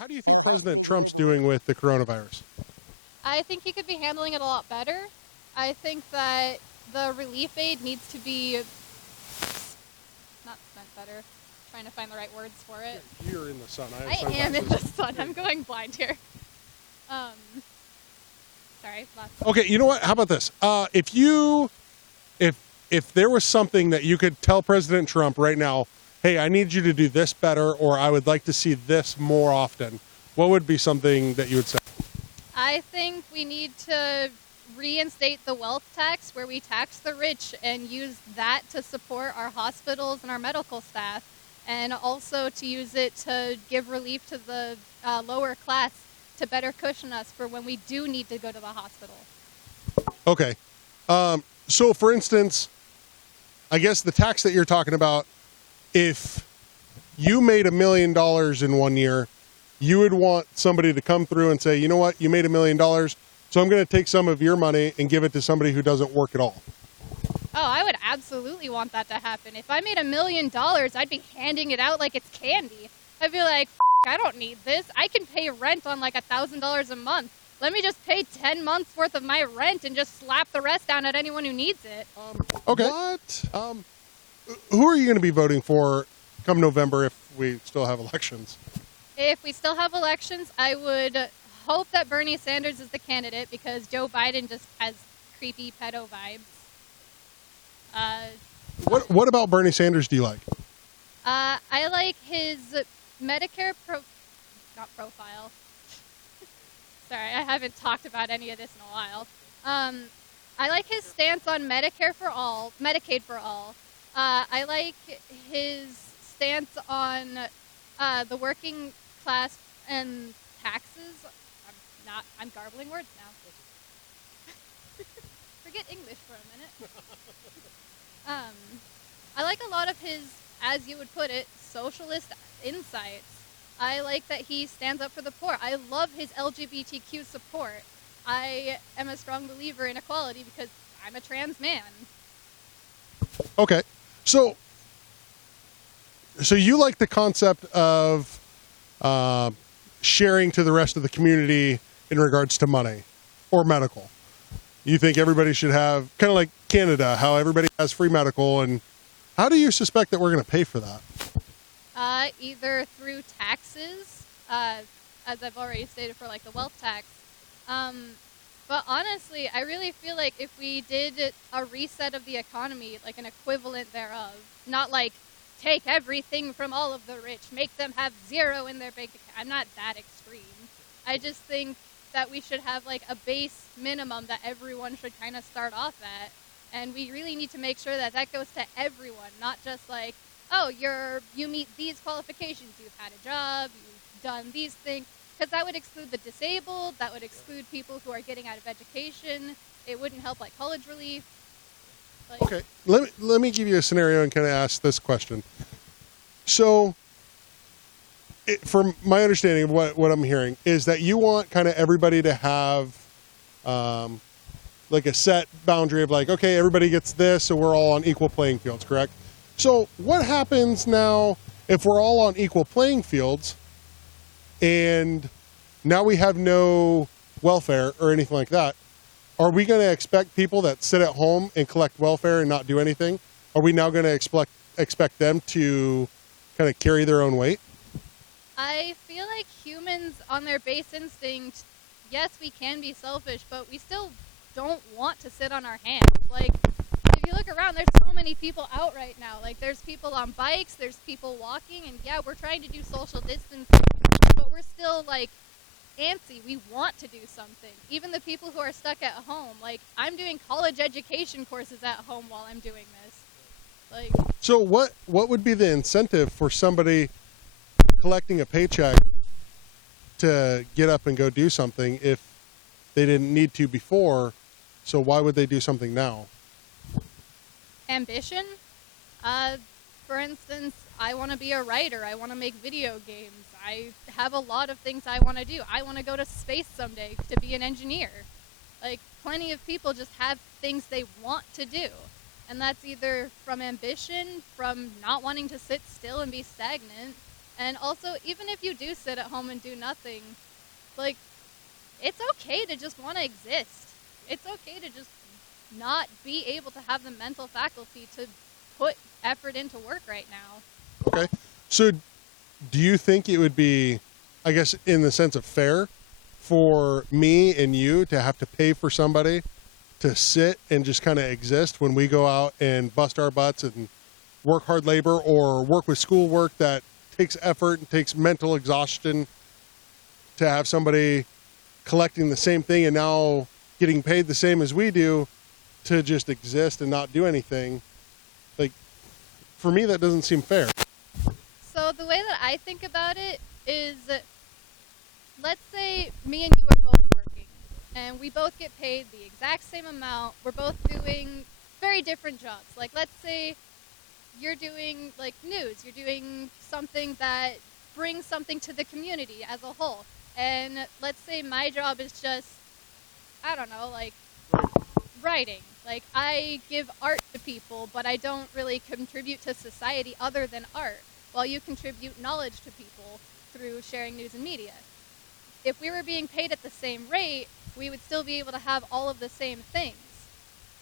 How do you think President Trump's doing with the coronavirus? I think he could be handling it a lot better. I think that the relief aid needs to be not spent better. Trying to find the right words for it. You're in the sun. I am in the sun. I'm going blind here. Sorry. Okay, you know what? How about this? If there was something that you could tell President Trump right now, hey, I need you to do this better, or I would like to see this more often, what would be something that you would say? I think we need to reinstate the wealth tax where we tax the rich and use that to support our hospitals and our medical staff, and also to use it to give relief to the lower class to better cushion us for when we do need to go to the hospital. Okay. So, for instance, I guess the tax that you're talking about, if you made $1 million in 1 year, you would want somebody to come through and say, you know what, you made $1 million, so I'm going to take some of your money and give it to somebody who doesn't work at all. Oh, I would absolutely want that to happen. If I made $1 million, I'd be handing it out like it's candy. I'd be like, I don't need this. I can pay rent on like $1,000 a month. Let me just pay 10 months worth of my rent and just slap the rest down at anyone who needs it. Okay. What? Who are you going to be voting for come November if we still have elections? If we still have elections, I would hope that Bernie Sanders is the candidate because Joe Biden just has creepy pedo vibes. What about Bernie Sanders do you like? I like his Medicare profile. Sorry, I haven't talked about any of this in a while. I like his stance on Medicaid for all. I like his stance on the working class and taxes. I'm garbling words now. Forget English for a minute. I like a lot of his, as you would put it, socialist insights. I like that he stands up for the poor. I love his LGBTQ support. I am a strong believer in equality because I'm a trans man. Okay. So you like the concept of sharing to the rest of the community in regards to money or medical. You think everybody should have, kind of like Canada, how everybody has free medical, and how do you suspect that we're going to pay for that? Either through taxes, as I've already stated for like the wealth tax. But honestly, I really feel like if we did a reset of the economy, like an equivalent thereof, not like take everything from all of the rich, make them have zero in their bank account. I'm not that extreme. I just think that we should have like a base minimum that everyone should kind of start off at. And we really need to make sure that that goes to everyone, not just like, oh, you meet these qualifications, you've had a job, you've done these things, because that would exclude the disabled, that would exclude people who are getting out of education. It wouldn't help like college relief. Okay, let me give you a scenario and kind of ask this question. So, from my understanding of what I'm hearing is that you want kind of everybody to have like a set boundary of like, okay, everybody gets this, so we're all on equal playing fields, correct? So what happens now if we're all on equal playing fields and now we have no welfare or anything like that? Are we going to expect people that sit at home and collect welfare and not do anything? Are we now going to expect them to kind of carry their own weight? I feel like humans on their base instinct, yes, we can be selfish, but we still don't want to sit on our hands. Like, if you look around, there's so many people out right now. Like, there's people on bikes, there's people walking, and yeah, we're trying to do social distancing, but we're still, like, antsy. We want to do something. Even the people who are stuck at home. Like, I'm doing college education courses at home while I'm doing this. Like, so what would be the incentive for somebody collecting a paycheck to get up and go do something if they didn't need to before? So why would they do something now? Ambition. For instance, I want to be a writer. I want to make video games. I have a lot of things I want to do. I want to go to space someday to be an engineer. Like, plenty of people just have things they want to do. And that's either from ambition, from not wanting to sit still and be stagnant. And also, even if you do sit at home and do nothing, like, it's okay to just want to exist. It's okay to just not be able to have the mental faculty to put effort into work right now. Okay. So do you think it would be, I guess, in the sense of fair for me and you to have to pay for somebody to sit and just kind of exist when we go out and bust our butts and work hard labor or work with schoolwork that takes effort and takes mental exhaustion, to have somebody collecting the same thing and now getting paid the same as we do to just exist and not do anything? Like, for me, that doesn't seem fair. So the way that I think about it is, let's say me and you are both working, and we both get paid the exact same amount. We're both doing very different jobs. Like, let's say you're doing, like, news. You're doing something that brings something to the community as a whole. And let's say my job is just, I don't know, like, writing. Like, I give art to people, but I don't really contribute to society other than art, while you contribute knowledge to people through sharing news and media. If we were being paid at the same rate, we would still be able to have all of the same things.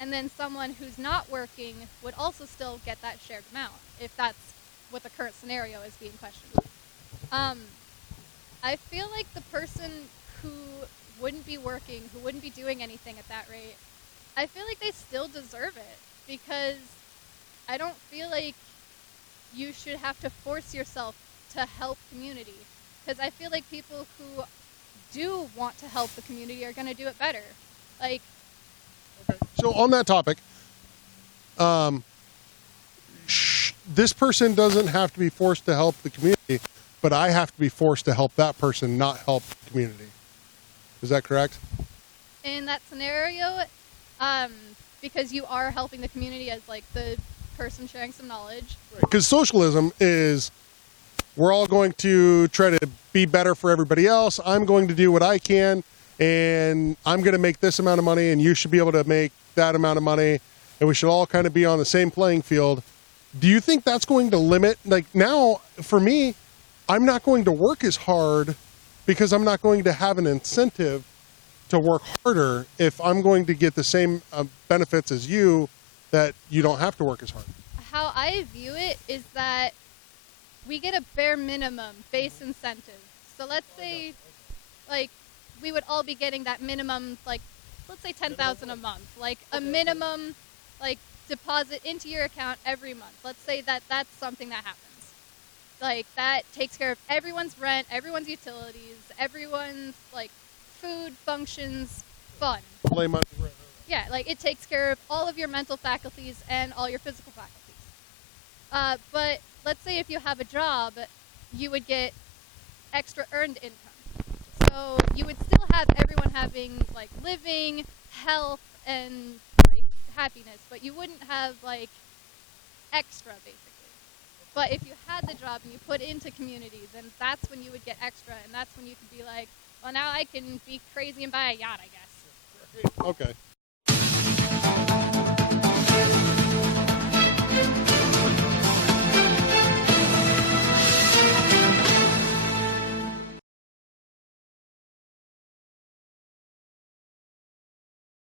And then someone who's not working would also still get that shared amount, if that's what the current scenario is being questioned. I feel like the person who wouldn't be working, who wouldn't be doing anything at that rate, I feel like they still deserve it, because I don't feel like you should have to force yourself to help community, because I feel like people who do want to help the community are going to do it better. Like, okay. So on that topic, this person doesn't have to be forced to help the community, but I have to be forced to help that person not help the community. Is that correct? in that scenario, because you are helping the community as, like, the person sharing some knowledge. Because socialism is, we're all going to try to be better for everybody else. I'm going to do what I can, and I'm going to make this amount of money, and you should be able to make that amount of money, and we should all kind of be on the same playing field. Do you think that's going to limit, like, now, for me, I'm not going to work as hard because I'm not going to have an incentive to work harder if I'm going to get the same benefits as you, that you don't have to work as hard? How I view it is that we get a bare minimum base incentive. So let's say, like, we would all be getting that minimum, like, let's say $10,000 a month, like a minimum, like, deposit into your account every month. Let's say that that's something that happens. Like, that takes care of everyone's rent, everyone's utilities, everyone's, like, food, functions, fun. Play money. Yeah, like, it takes care of all of your mental faculties and all your physical faculties. But let's say if you have a job, you would get extra earned income. So you would still have everyone having, like, living, health, and, like, happiness, but you wouldn't have, like, extra, basically. But if you had the job and you put into community, then that's when you would get extra, and that's when you could be like, well, now I can be crazy and buy a yacht, I guess. Okay.